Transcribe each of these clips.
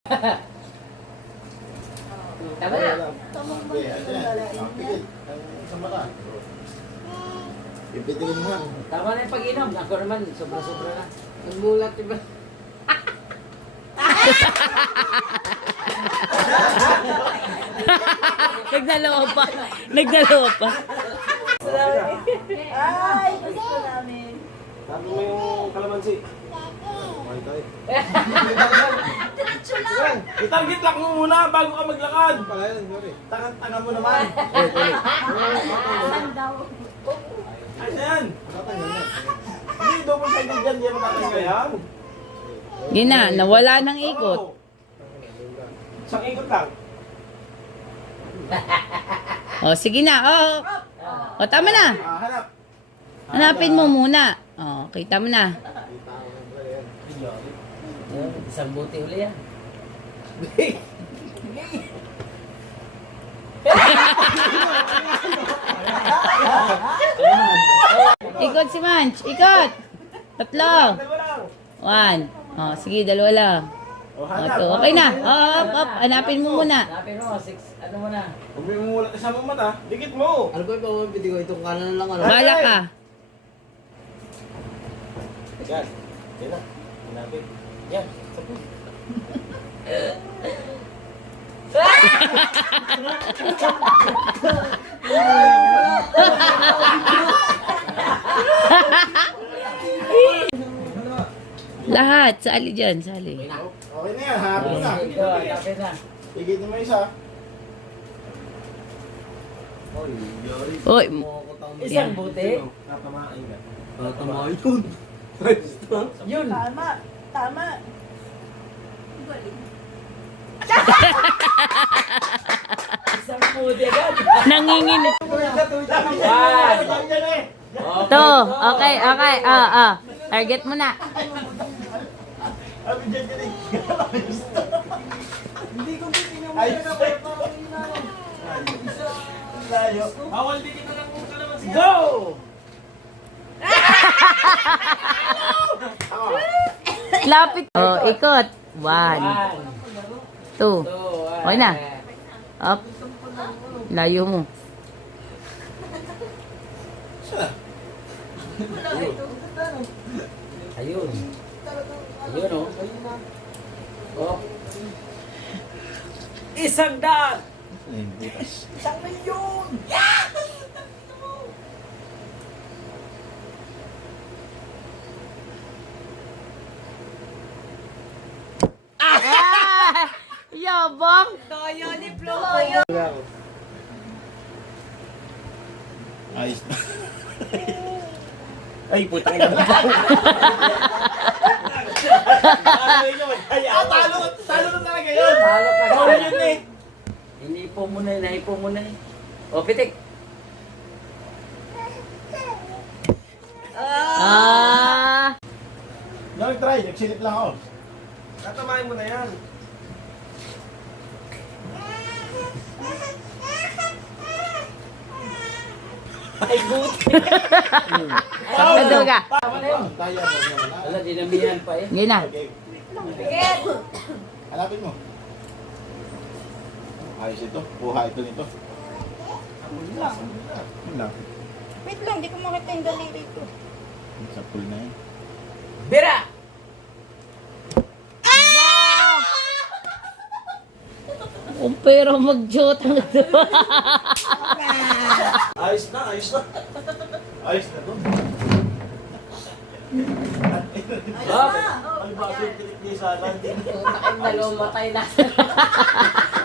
Tama na. Ipitigin mo nga. Tama na yung pag-inom. Ako naman, sobra-sobra na. Nagmulat, diba? Nagdalawa pa. Nagdalawa pa. Ay, gusto namin. Sabi mo yung kalamansi. Okay tayo. Diretso lang. Itarget lang mo muna bago ka maglakad. Pala yan, sorry. Tanga mo naman. Saan daw? Ay, yan. Hindi, double sided yan. Yan ang natin yan. Yun na, nawala ng ikot. Isang ikot lang. O, sige na. O, tama na. Hanap. Hanapin mo muna. O, kita mo na. Isang buti uli yan. Ikot si Manch. Ikot. Tatlo. One. O, sige, dalawa lang. O, to. Okay na. Up. Hanapin mo muna. Hanapin mo, ano mo na? Huwag mo yung wala kasama mata. Dikit mo. Ano ba yung pamamapiti ko? Itong kanan lang ano? Bala ka. Yan. Yan na. Hanapin. Yan. Sabi. Lahat. Sali dyan. Sali. Okay na yan. Hanapin mo na. Ito, hanapin na. Higit mo isa. Oy. Isang buti? Tatamain ka. Tama yun. Yun. Tama. Tama. Isang buti agad. Nangingin. One. To. Okay. Target mo na. Hindi ko pinamuli na kayo parang layo. Bawal din kita ng kalamansi. Go! Lapit. O, ikot. One. Two. Okay na. Up. Layo mo. Ayun. Ayun, oh. Oh. Isang daan! Isang milyon! Ah! Yabang. Toyo ni Flo. Ayos na. Ay, putang ina. Talo na talaga yun. Talo ka na. Talo yun eh. Inipo mo na, naipo mo na. O, pitik. Ah. Nag-try, nagsilip lang ako. Tatamahin mo na yan. Ay, buti. Sakado ka. Tama na yun. Kaya mo na. Wala, dinamihan pa eh. Ngayon na. Okay. Bigit. Hanapin mo. Ayos ito. Buha ito nito. Yun lang. Wait lang, di ko makita yung daliri ko. Sa pool na yan. Bira! Kung pero mag-jota nga to. Ayos na. Ayos na to. Up! Ay, bakit yung piniklisanan? Takin dalawang matay na.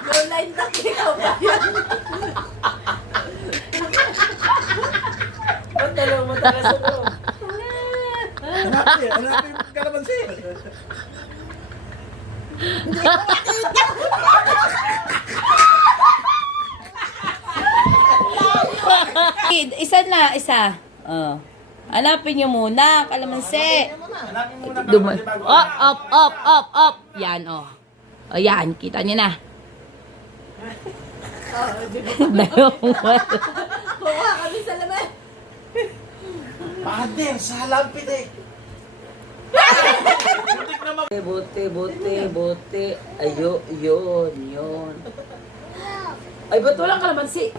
Yung line na ikaw ba yan? Ba't dalawang matay na sa loob? Hanapin yung kalamansi. Isa na, isa. Oh. Hanapin nyo muna, kalamansi. Hanapin muna Duman. kalamansi bago. Up. Yan, oh. O yan, kita nyo na. Dalawang wala. Kuha kami sa laman. Pader, sa lampit eh. Butik na mag... Bote. Ayo, yun. Ay, ba't walang kalamansi?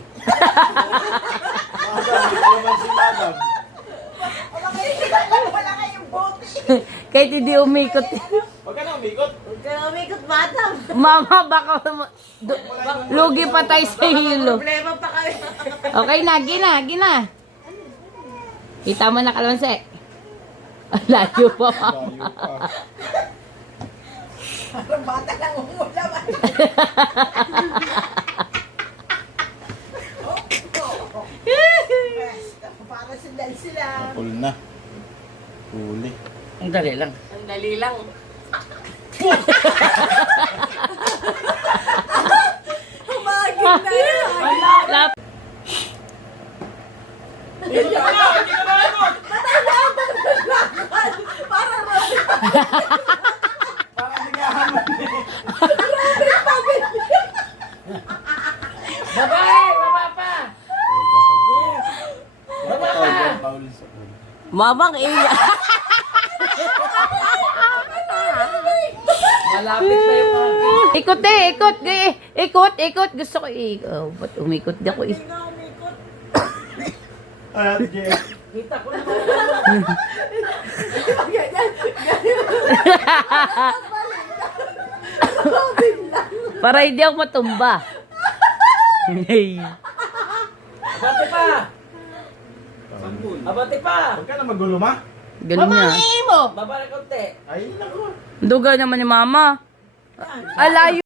Madam, hindi ko naman si Madam. Wala kayong bote. Kahit hindi umikot. Huwag ka na umikot. Huwag ka na umikot, madam. Mama, baka lugi pa tayo sa hilo. Problema pa kayo. Okay na, gina. Kita mo na kalamansi. Layo pa. Layo pa. Parang bata lang umulam. Para sandal sila. Full na. Huli. Ang dali lang. Ang dali lang. Humagin na yan. Lap. Hindi ka na umikot. Parang Parang sigahan mo. Baba pa! Paul sa ulo. Mamang iya. Malapit pa yung mga Ikot. Ikot. Gusto ko ba't umikot di ako eh. At Jeff. kita ko naman. Para hindi ako matumba. Hey. Abante pa! Huwag ka na magulo, ma. Galing niya. mo. Baba na konti. Ay, naku. Duga naman ni mama. Alayo.